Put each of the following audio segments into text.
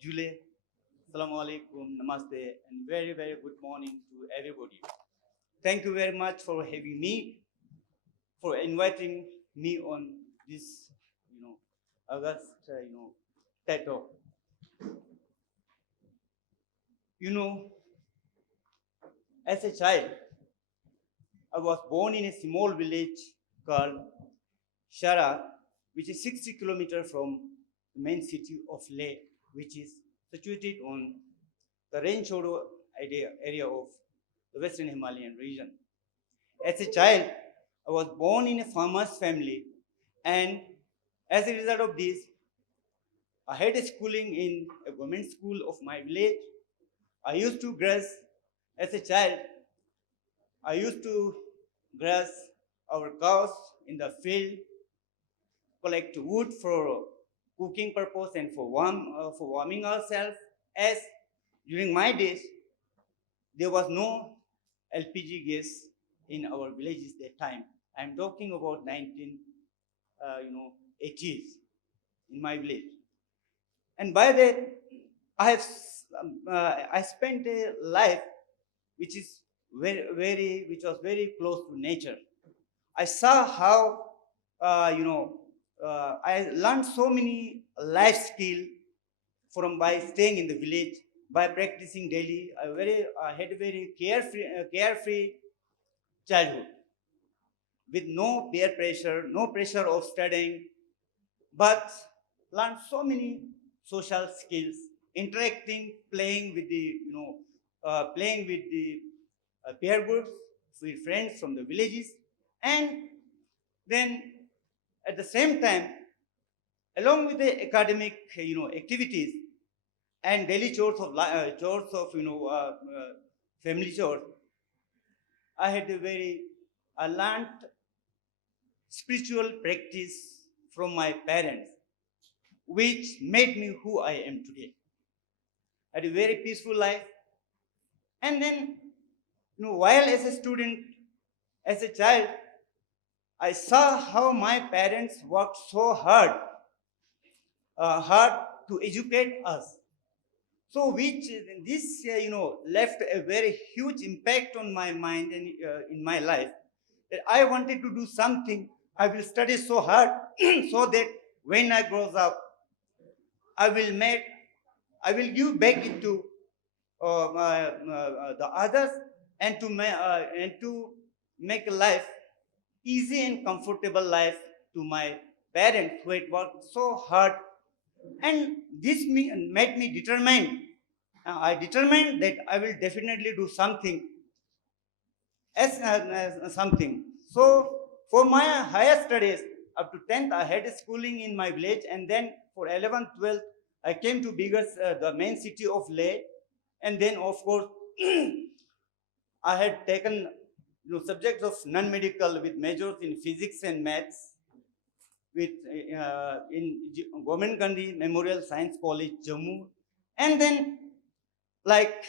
Jule, Assalamu alaikum, Namaste, and very, very good morning to everybody. Thank you very much for having me, for inviting me on this, August, TED Talk. You know, as a child, I was born in a small village called Shara, which is 60 kilometers from the main city of Leh, which is situated on the range area of the Western Himalayan region. As a child, I was born in a farmer's family, and as a result of this, I had a schooling in a government school of my village. I used to graze as a child. I used to graze our cows in the field, collect wood for cooking purpose and for warming ourselves. As during my days, there was no LPG gas in our villages that time. I'm talking about 80s in my village. And by that, I spent a life which is which was very close to nature. I saw how, I learned so many life skills from by staying in the village, by practicing daily. I had a very carefree childhood with no peer pressure, no pressure of studying, but learned so many social skills, interacting, playing with the peer groups, with friends from the villages, and then at the same time, along with the academic, activities and daily chores of family chores, I had a very I learned spiritual practice from my parents, which made me who I am today. I had a very peaceful life. And then, while as a student, as a child, I saw how my parents worked so hard to educate us. So, which this, left a very huge impact on my mind and in my life. That I wanted to do something. I will study so hard so that when I grow up, I will make, I will give back into the others and to make a life easy and comfortable life to my parents who had worked so hard, and made me determined. I determined that I will definitely do something as something. So for my higher studies up to 10th, I had schooling in my village, and then for 11th, 12th, I came to the main city of Leh, and then of course I had taken subjects of non-medical with majors in physics and maths with Government Gandhi Memorial Science College, Jammu, and then like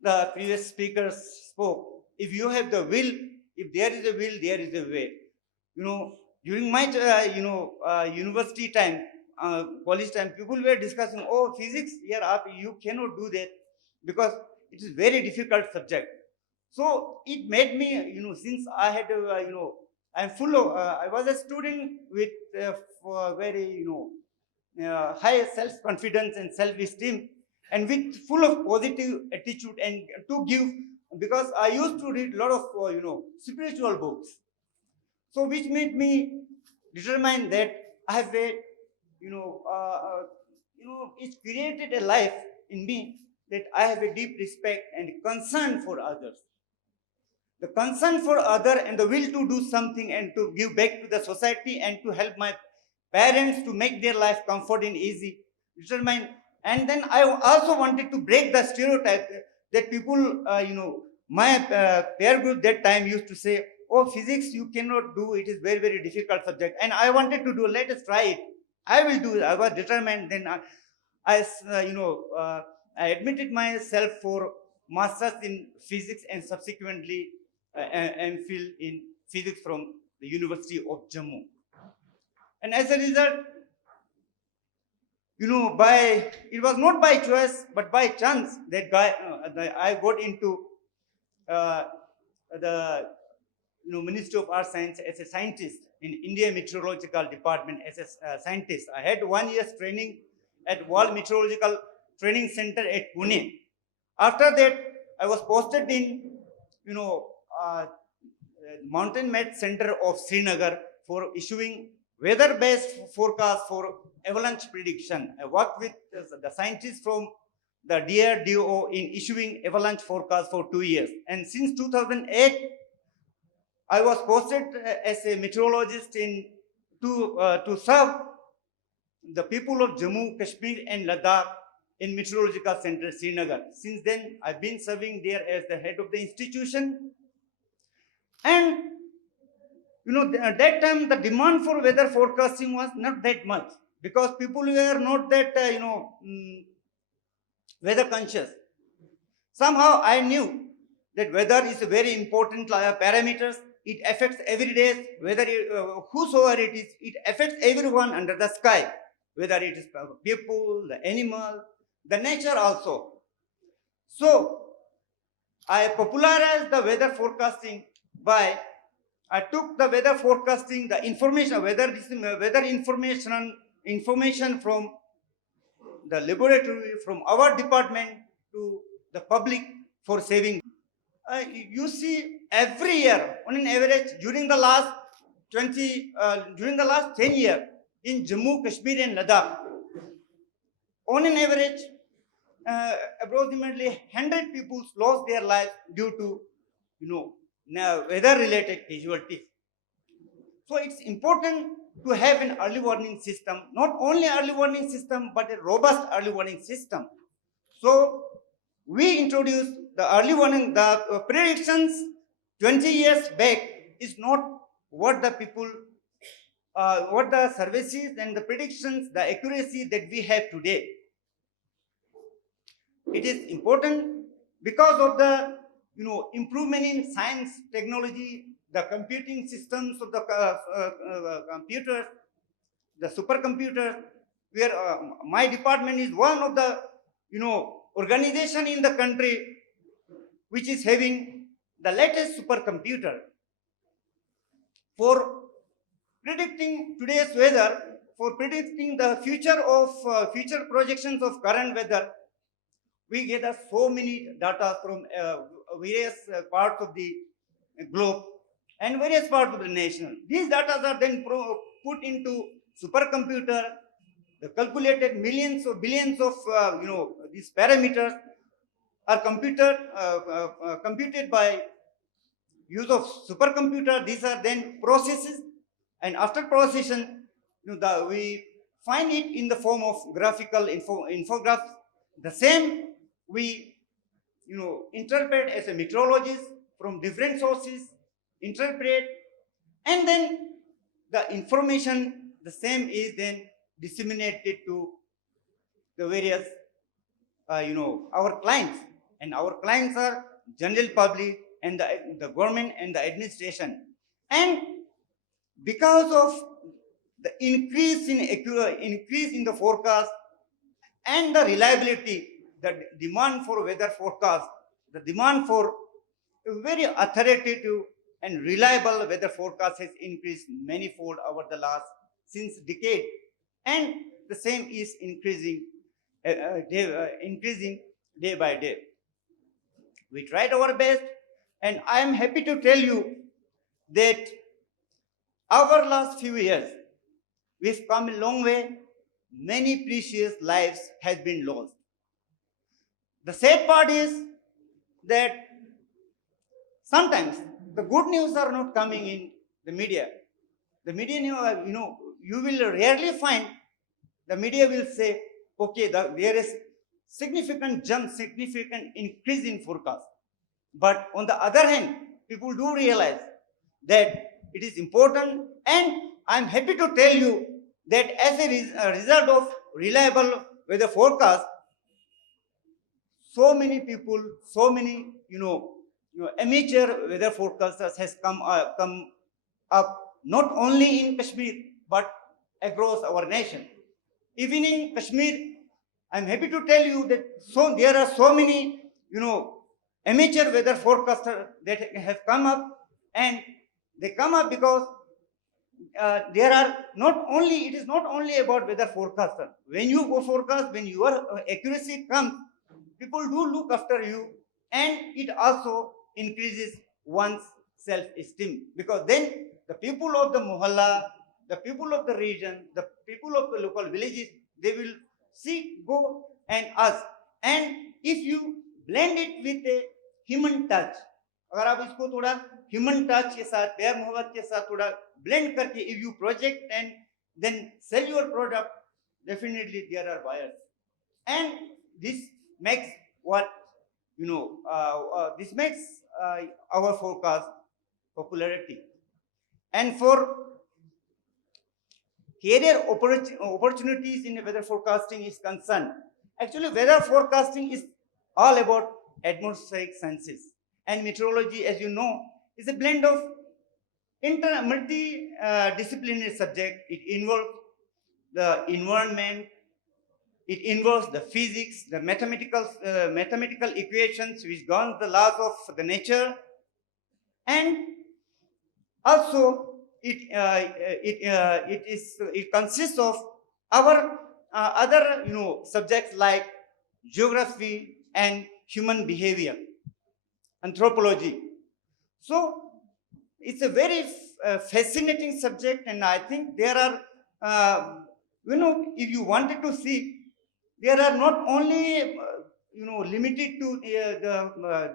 the previous speakers spoke, if you have the will, if there is a will, there is a way. During my university time, college time, people were discussing, oh, physics, yeah, you cannot do that because it is very difficult subject. So it made me, since I had, I was a student with very, high self-confidence and self-esteem, and with full of positive attitude and to give, because I used to read a lot of, spiritual books. So which made me determine that I have a, it created a life in me that I have a deep respect and concern for others. The concern for other and the will to do something and to give back to the society and to help my parents to make their life comfort and easy determine. And then I also wanted to break the stereotype that people, my peer group that time used to say, oh, physics you cannot do, it is very, very difficult subject, and I wanted to do, let us try it, I will do it. I was determined. Then I I admitted myself for masters in physics and subsequently MPhil in physics from the University of Jammu. And as a result, by it was not by choice but by chance that I got into uh, the Ministry of Earth Science as a scientist in India Meteorological Department as a scientist. I had 1 year's training at World Meteorological Training Center at Pune. After that, I was posted in, you know, uh, Mountain Met Center of Srinagar for issuing weather-based forecast for avalanche prediction. I worked with the scientists from the DRDO in issuing avalanche forecast for 2 years. And since 2008, I was posted as a meteorologist to serve the people of Jammu, Kashmir, and Ladakh in Meteorological Center, Srinagar. Since then, I've been serving there as the head of the institution. And at that time the demand for weather forecasting was not that much because people were not that weather conscious. Somehow I knew that weather is a very important parameters. It affects every day, whether whosoever it is, it affects everyone under the sky, whether it is people, the animal, the nature also. So I popularized the weather forecasting by I took the weather forecasting, the information, weather information from the laboratory, from our department to the public for saving. You see, every year, on an average, during the last 10 years, in Jammu, Kashmir, and Ladakh, on an average, approximately 100 people lost their lives due to, weather-related casualties. So it's important to have an early warning system, not only early warning system, but a robust early warning system. So we introduced the early warning, the predictions 20 years back is not what the people, what the services and the predictions, the accuracy that we have today. It is important because of the improvement in science, technology, the computing systems of the computers, the supercomputer, where my department is one of the organization in the country which is having the latest supercomputer for predicting today's weather, for predicting the future projections of current weather. We gather so many data from various parts of the globe and various parts of the nation. These data are then put into supercomputer, the calculated millions or billions of these parameters are computed by use of supercomputer. These are then processes, and after processing, we find it in the form of graphical infographs. The same we interpret as a meteorologist from different sources, interpret, and then the information, the same is then disseminated to the various our clients, and our clients are general public and the government and the administration. And because of the increase in the forecast and the reliability, the demand for weather forecast, the demand for a very authoritative and reliable weather forecast has increased manifold over the last since decade, and the same is increasing day by day. We tried our best, and I am happy to tell you that our last few years we've come a long way. Many precious lives has been lost. The sad part is that sometimes the good news are not coming in the media. The media, you will rarely find the media will say, okay, there is significant jump, significant increase in forecast. But on the other hand, people do realize that it is important, and I'm happy to tell you that as a result of reliable weather forecast, so many people, so many amateur weather forecasters has come up not only in Kashmir but across our nation. Even in Kashmir, I'm happy to tell you that there are so many, amateur weather forecasters that have come up, and they come up because there are not only, it is not only about weather forecaster. When you go forecast, when your accuracy comes, people do look after you, and it also increases one's self-esteem, because then the people of the mohalla, the people of the region, the people of the local villages, they will see, go and ask. And if you blend it with a human touch, अगर आप इसको थोड़ा human touch के साथ, प्यार मोहब्बत के साथ थोड़ा blend करके, if you project and then sell your product, definitely there are buyers. And this makes what, this makes our forecast popularity. And for career opportunities in weather forecasting is concerned, actually weather forecasting is all about atmospheric sciences. And meteorology, as you know, is a blend of multi-disciplinary subject. It involves the environment, it involves the physics, the mathematical equations which govern the laws of the nature, and also it consists of our other subjects like geography and human behavior, anthropology. So it's a very fascinating subject, and I think there are, if you wanted to see, there are not only,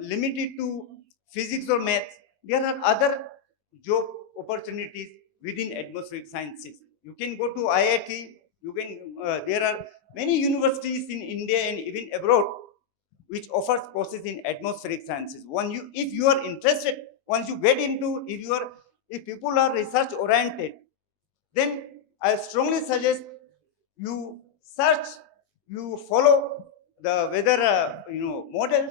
limited to physics or maths. There are other job opportunities within atmospheric sciences. You can go to IIT. You can. There are many universities in India and even abroad which offers courses in atmospheric sciences. If you are interested, once you get into, if people are research oriented, then I strongly suggest you search, you follow the weather, models.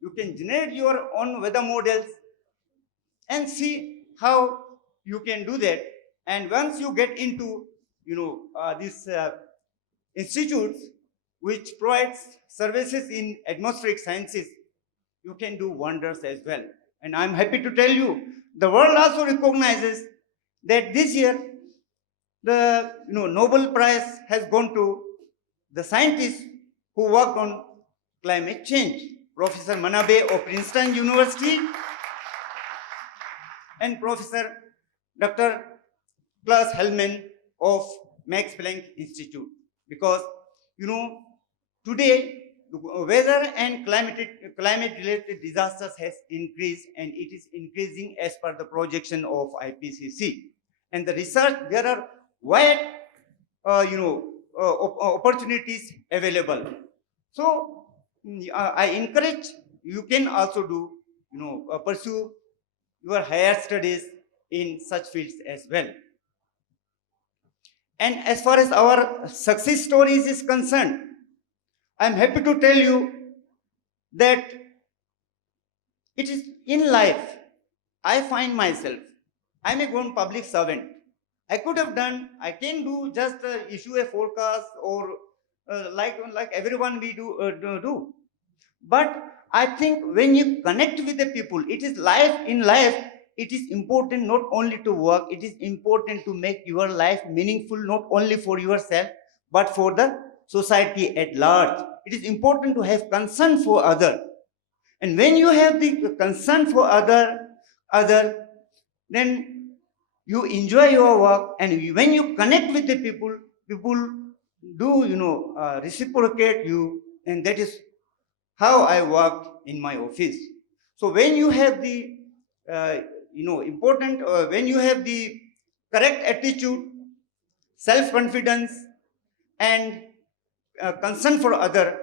You can generate your own weather models and see how you can do that. And once you get into, these institutes which provides services in atmospheric sciences, you can do wonders as well. And I'm happy to tell you, the world also recognizes that this year the Nobel Prize has gone to the scientists who worked on climate change, Professor Manabe of Princeton University and Professor Dr. Klaus Hellman of Max Planck Institute. Because today the weather and climate-related disasters has increased, and it is increasing as per the projection of IPCC. And the research, there are wide, opportunities available. So I encourage, you can also do, pursue your higher studies in such fields as well. And as far as our success stories is concerned, I'm happy to tell you that it is in life, I find myself, I'm a grown public servant. I can do just issue a forecast or like everyone we do. But I think when you connect with the people, in life, it is important not only to work, it is important to make your life meaningful, not only for yourself, but for the society at large. It is important to have concern for other. And when you have the concern for other, then you enjoy your work, and when you connect with the people do reciprocate you, and that is how I worked in my office. So when you have the when you have the correct attitude, self-confidence, and concern for other,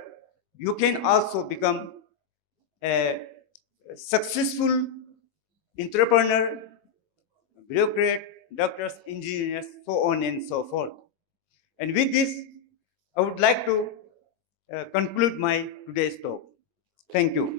you can also become a successful entrepreneur, bureaucrat, doctors, engineers, so on and so forth. And with this, I would like to conclude my today's talk. Thank you.